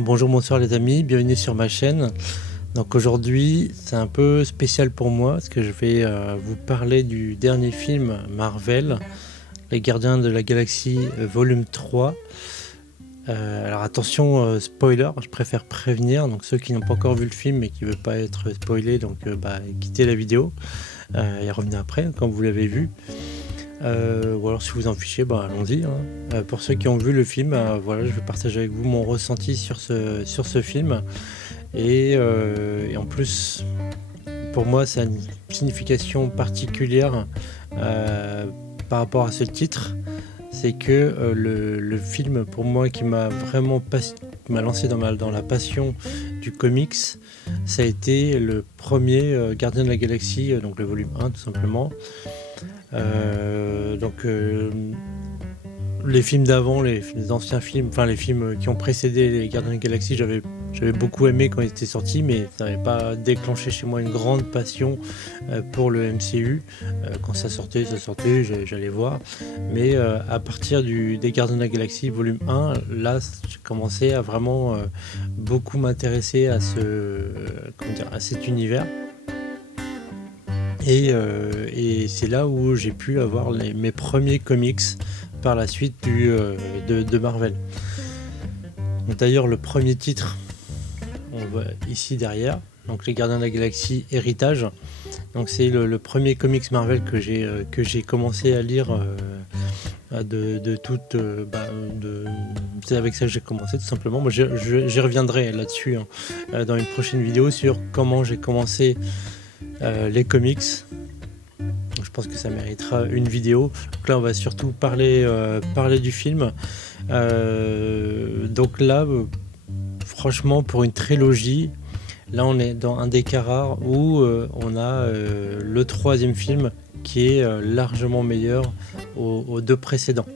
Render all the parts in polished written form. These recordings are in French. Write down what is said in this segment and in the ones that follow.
Bonjour, bonsoir les amis, bienvenue sur ma chaîne. Donc aujourd'hui c'est un peu spécial pour moi parce que je vais vous parler du dernier film Marvel, Les Gardiens de la Galaxie volume 3. Alors attention, spoiler, je préfère prévenir, donc ceux qui n'ont pas encore vu le film et qui ne veulent pas être spoilés, donc quittez la vidéo et revenez après quand vous l'avez vu. Ou alors si vous en fichez, allons-y. Pour ceux qui ont vu le film, voilà, je vais partager avec vous mon ressenti sur ce film. Et en plus, pour moi, ça a une signification particulière par rapport à ce titre. C'est que le film, pour moi, qui m'a vraiment lancé dans la passion du comics, ça a été le premier Gardien de la Galaxie, donc le volume 1 tout simplement. Les films d'avant, les anciens films, enfin les films qui ont précédé les Gardiens de la Galaxie, j'avais beaucoup aimé quand ils étaient sortis, mais ça n'avait pas déclenché chez moi une grande passion pour le MCU. Quand ça sortait, j'allais voir. Mais à partir des Gardiens de la Galaxie volume 1, là j'ai commencé à vraiment beaucoup m'intéresser à cet univers. Et c'est là où j'ai pu avoir mes premiers comics par la suite de Marvel. D'ailleurs, le premier titre, on voit ici derrière, donc Les Gardiens de la Galaxie Héritage. Donc c'est le premier comics Marvel que j'ai commencé à lire. C'est avec ça que j'ai commencé tout simplement. Moi, j'y reviendrai là-dessus dans une prochaine vidéo sur comment j'ai commencé les comics. Je pense que ça méritera une vidéo. Donc là on va surtout parler du film. Donc là franchement, pour une trilogie, là on est dans un des cas rares où on a le troisième film qui est largement meilleur aux deux précédents.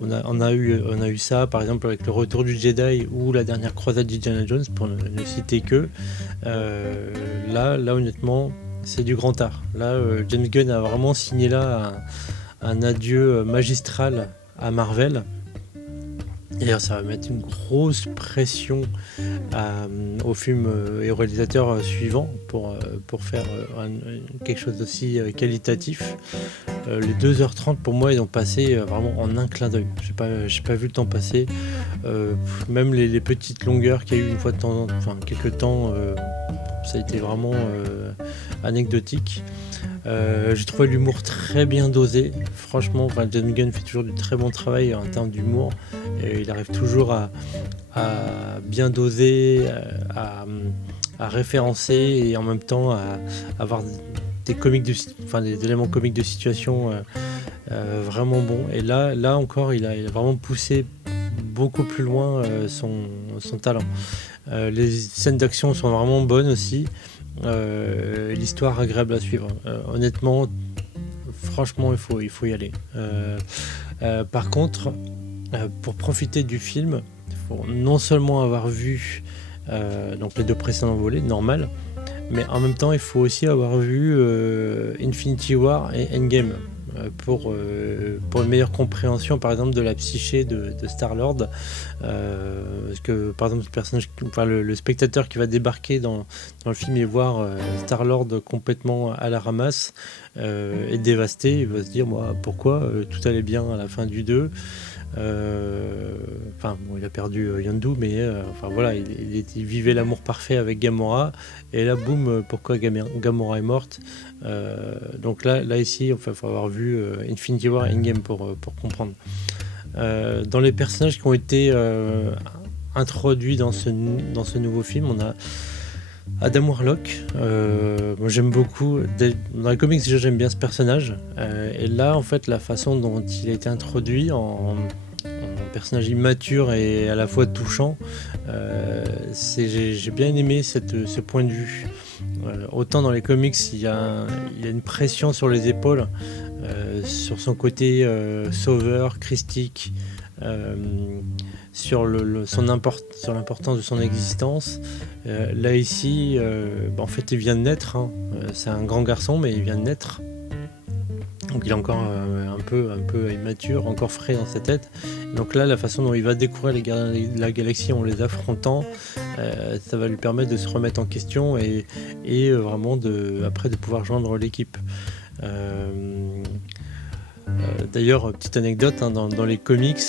On a eu ça par exemple avec le Retour du Jedi ou la dernière croisade d'Indiana Jones, pour ne citer que. Là honnêtement, c'est du grand art. Là, James Gunn a vraiment signé là un adieu magistral à Marvel. Et ça va mettre une grosse pression au film et au réalisateur suivant pour faire quelque chose d'aussi qualitatif. Les 2h30 pour moi ils ont passé vraiment en un clin d'œil. J'ai pas vu le temps passer. Même les petites longueurs qu'il y a eu une fois de temps, quelques temps, ça a été vraiment anecdotique. J'ai trouvé l'humour très bien dosé. Franchement, James Gunn fait toujours du très bon travail en termes d'humour. Et il arrive toujours à bien doser, à référencer et en même temps à avoir des éléments comiques de situation vraiment bons. Et là encore, il a vraiment poussé beaucoup plus loin son talent. Les scènes d'action sont vraiment bonnes aussi. L'histoire agréable à suivre. Honnêtement, franchement, il faut y aller. Par contre, pour profiter du film, il faut non seulement avoir vu donc les deux précédents volets, normal, mais en même temps, il faut aussi avoir vu Infinity War et Endgame pour une meilleure compréhension, par exemple, de la psyché de Star-Lord. Parce que, par exemple, le spectateur qui va débarquer dans le film et voir Star-Lord complètement à la ramasse et dévasté, il va se dire, moi, pourquoi tout allait bien à la fin du 2. Il a perdu Yondu, mais voilà, il vivait l'amour parfait avec Gamora, et là boum, pourquoi Gamora est morte. Donc là ici, il faut avoir vu Infinity War et Endgame pour comprendre. Dans les personnages qui ont été introduits dans ce nouveau film, on a Adam Warlock. Moi j'aime beaucoup, dans les comics déjà j'aime bien ce personnage, et là en fait la façon dont il a été introduit en personnage immature et à la fois touchant, j'ai bien aimé ce point de vue. Autant dans les comics il y a une pression sur les épaules, sur son côté sauveur, christique, sur l'importance de son existence. Là ici, en fait il vient de naître, c'est un grand garçon mais il vient de naître. Donc il est encore un peu immature, encore frais dans sa tête. Donc là, la façon dont il va découvrir les gardiens de la galaxie en les affrontant, ça va lui permettre de se remettre en question et vraiment après de pouvoir joindre l'équipe. D'ailleurs, petite anecdote, hein, dans les comics,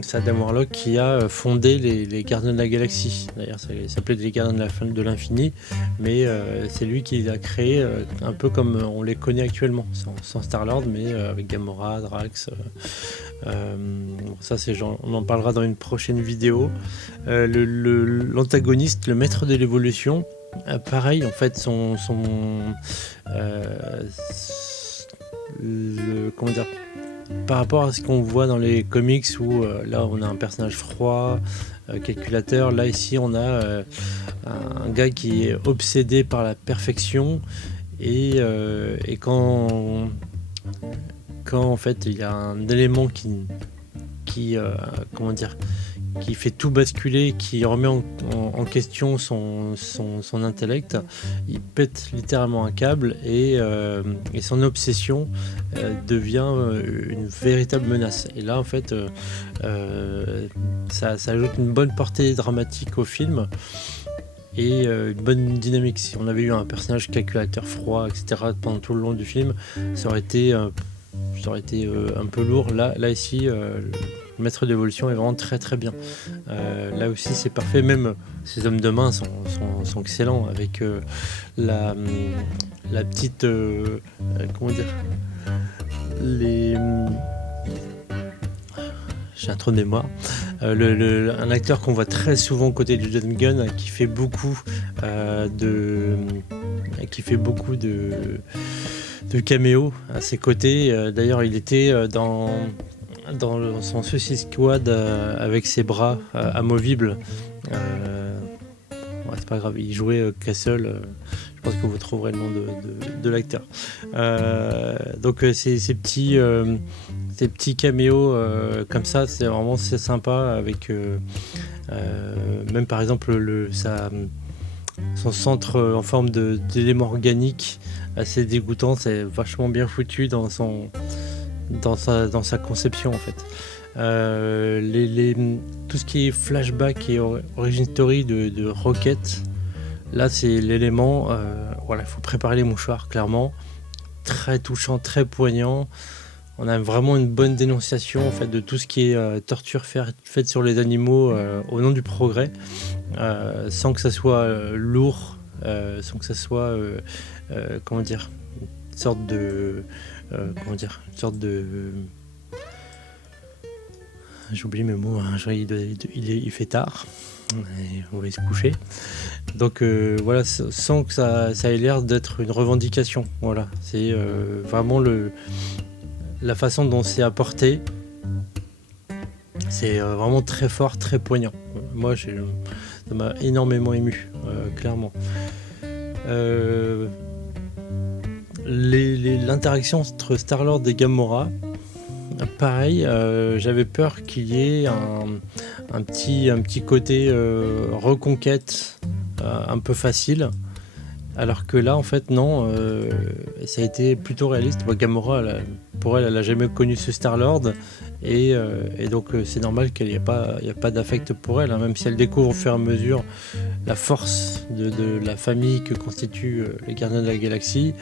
c'est Adam Warlock qui a fondé les Gardiens de la Galaxie. D'ailleurs, ça s'appelait les Gardiens de l'Infini, mais c'est lui qui les a créés un peu comme on les connaît actuellement, sans Star-Lord, mais avec Gamora, Drax. Ça, on en parlera dans une prochaine vidéo. L'antagoniste, le maître de l'évolution, pareil, en fait, comment dire, par rapport à ce qu'on voit dans les comics où là on a un personnage froid, calculateur, là ici on a un gars qui est obsédé par la perfection et quand en fait il y a un élément qui comment dire, qui fait tout basculer, qui remet en question son intellect, il pète littéralement un câble et son obsession devient une véritable menace. Et là, en fait, ça ajoute une bonne portée dramatique au film et une bonne dynamique. Si on avait eu un personnage calculateur froid, etc., pendant tout le long du film, ça aurait été un peu lourd. Là ici, le maître d'évolution est vraiment très très bien. Là aussi c'est parfait, même ces hommes de main sont excellents avec la petite comment dire, j'ai un trou de mémoire. Un acteur qu'on voit très souvent côté du James Gunn qui fait beaucoup de caméos à ses côtés. D'ailleurs, il était dans son Suicide Squad avec ses bras amovibles. Ouais, c'est pas grave, il jouait Castle. Je pense que vous trouverez le nom de l'acteur. Donc ces petits caméos comme ça, c'est vraiment sympa avec même par exemple son centre en forme d'élément organique assez dégoûtant, c'est vachement bien foutu dans sa conception en fait. Tout ce qui est flashback et origin story de Rocket, là c'est l'élément, voilà, il faut préparer les mouchoirs clairement, très touchant, très poignant. On a vraiment une bonne dénonciation en fait de tout ce qui est torture faite sur les animaux au nom du progrès, sans que ça soit lourd, sans que ça soit comment dire, une sorte de j'oublie mes mots, hein, il fait tard, on va se coucher. Donc voilà, sans que ça ait l'air d'être une revendication. Voilà, c'est vraiment la façon dont c'est apporté, c'est vraiment très fort, très poignant. Moi, ça m'a énormément ému, clairement. L'interaction entre Star-Lord et Gamora, pareil, j'avais peur qu'il y ait un petit côté reconquête un peu facile, alors que là en fait non, ça a été plutôt réaliste. Gamora, pour elle, elle n'a jamais connu ce Star-Lord et donc c'est normal qu'il n'y ait pas d'affect pour elle, hein, même si elle découvre au fur et à mesure la force de la famille que constituent les Gardiens de la Galaxie.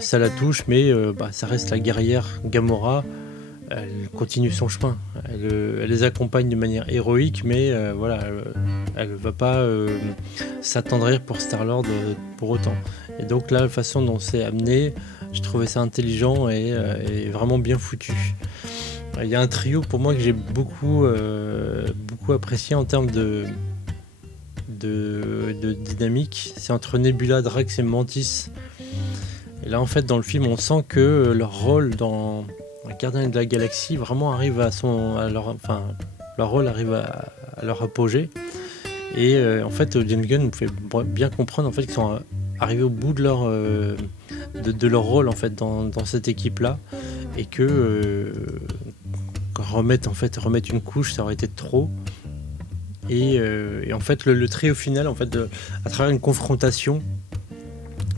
Ça la touche, mais ça reste la guerrière Gamora. Elle continue son chemin, elle les accompagne de manière héroïque, mais voilà, elle ne va pas s'attendrir pour Star-Lord pour autant. Et donc là, la façon dont c'est amené, je trouvais ça intelligent et vraiment bien foutu. Il y a un trio pour moi que j'ai beaucoup apprécié en termes de dynamique, c'est entre Nebula, Drax et Mantis. Et là en fait dans le film on sent que leur rôle dans Gardiens de la Galaxie vraiment arrive leur rôle arrive à leur apogée. Et en fait James Gunn nous fait bien comprendre en fait qu'ils sont arrivés au bout de leur rôle en fait dans cette équipe là, et que remettre une couche ça aurait été trop. Et en fait le trio final en fait à travers une confrontation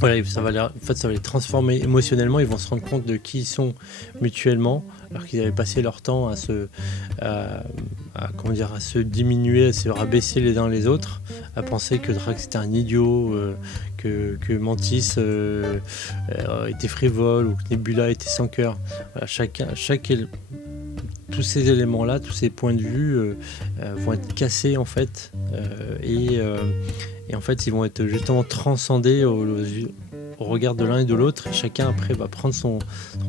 Voilà, en fait, ça va les transformer émotionnellement. Ils vont se rendre compte de qui ils sont mutuellement, alors qu'ils avaient passé leur temps à, comment dire, à se diminuer, à se rabaisser les uns les autres, à penser que Drax était un idiot, que Mantis était frivole ou que Nebula était sans cœur. Voilà, tous ces éléments-là, tous ces points de vue vont être cassés en fait, et en fait ils vont être justement transcendés au regard de l'un et de l'autre, et chacun après va prendre son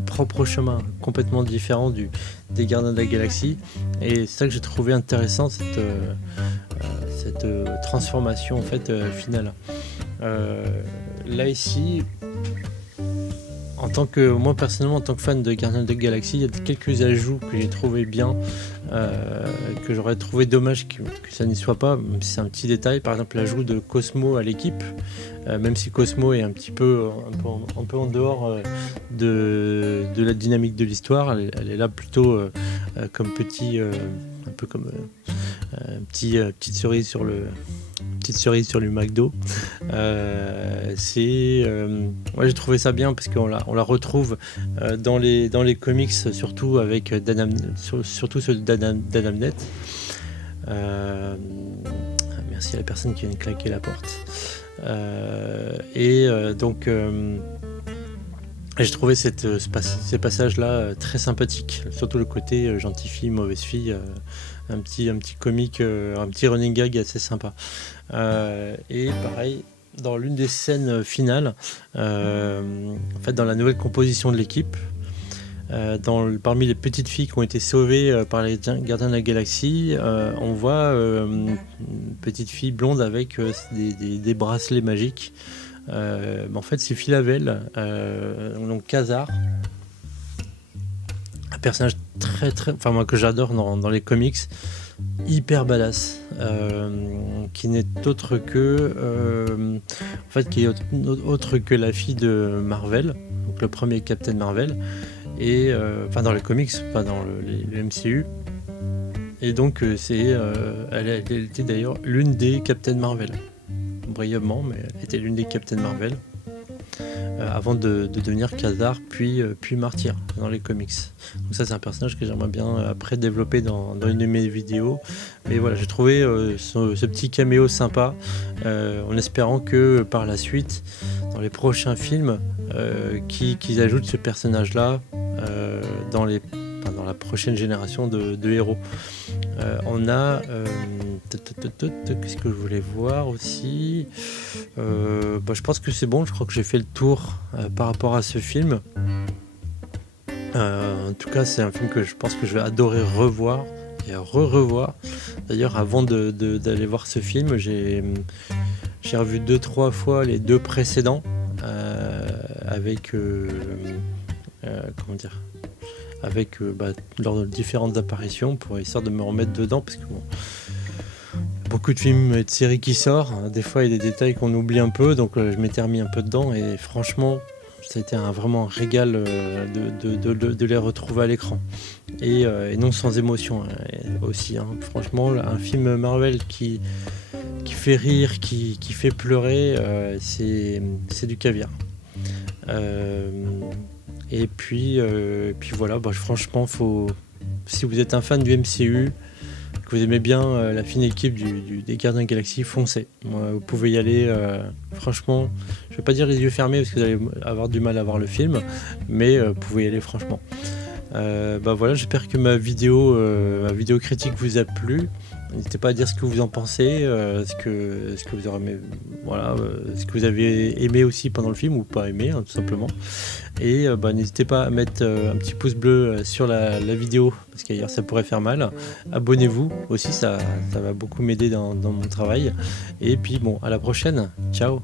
propre chemin complètement différent des Gardiens de la Galaxie. Et c'est ça que j'ai trouvé intéressant, cette transformation en fait finale. Là ici, moi personnellement, en tant que fan de Gardiens de la Galaxie, il y a quelques ajouts que j'ai trouvé bien, que j'aurais trouvé dommage que ça n'y soit pas, même si c'est un petit détail. Par exemple, l'ajout de Cosmo à l'équipe, même si Cosmo est un peu en dehors de la dynamique de l'histoire, elle est là plutôt comme un peu comme petite cerise sur le McDo. J'ai trouvé ça bien parce qu'on la retrouve dans les comics, surtout avec surtout ceux d'Adam Net. Merci à la personne qui vient de claquer la porte. Donc j'ai trouvé ces passages-là très sympathiques, surtout le côté gentille fille, mauvaise fille, un petit comique, un petit running gag assez sympa. Et pareil, dans l'une des scènes finales, en fait dans la nouvelle composition de l'équipe, parmi les petites filles qui ont été sauvées par les Gardiens de la Galaxie, on voit une petite fille blonde avec des bracelets magiques. En fait c'est Phyla-Vell, donc Ka-Zar, un personnage enfin moi que j'adore dans les comics, hyper badass, qui n'est autre que en fait qui est autre que la fille de Marvel, donc le premier Captain Marvel, et enfin dans les comics, pas dans le MCU. Et donc elle était d'ailleurs l'une des Captain Marvel, brièvement, mais elle était l'une des Captain Marvel avant de devenir Ka-Zar puis Martyr dans les comics. Donc ça c'est un personnage que j'aimerais bien après développer dans une de mes vidéos. Mais voilà, j'ai trouvé ce petit caméo sympa, en espérant que par la suite, dans les prochains films, qu'ils ajoutent ce personnage là dans la prochaine génération de héros. On a qu'est-ce que je voulais voir aussi, je pense que c'est bon, je crois que j'ai fait le tour par rapport à ce film. En tout cas c'est un film que je pense que je vais adorer revoir et revoir. D'ailleurs avant d'aller voir ce film, j'ai revu 2-3 fois les deux précédents avec leurs différentes apparitions, pour histoire de me remettre dedans, parce que beaucoup de films et de séries qui sortent, des fois il y a des détails qu'on oublie un peu, donc je m'étais remis un peu dedans, et franchement ça a été vraiment un régal de les retrouver à l'écran, et non sans émotion aussi, hein. Franchement un film Marvel qui fait rire, qui fait pleurer, c'est du caviar. Et puis voilà, franchement, si vous êtes un fan du MCU, que vous aimez bien la fine équipe des Gardiens de la Galaxie, foncez. Vous pouvez y aller, franchement, je ne vais pas dire les yeux fermés parce que vous allez avoir du mal à voir le film, mais vous pouvez y aller franchement. Voilà, j'espère que ma vidéo critique vous a plu. N'hésitez pas à dire ce que vous en pensez, ce que vous aurez aimé, voilà, ce que vous avez aimé aussi pendant le film ou pas aimé, hein, tout simplement. Et n'hésitez pas à mettre un petit pouce bleu sur la vidéo, parce qu'ailleurs ça pourrait faire mal. Abonnez-vous aussi, ça va beaucoup m'aider dans mon travail. Et puis à la prochaine, ciao.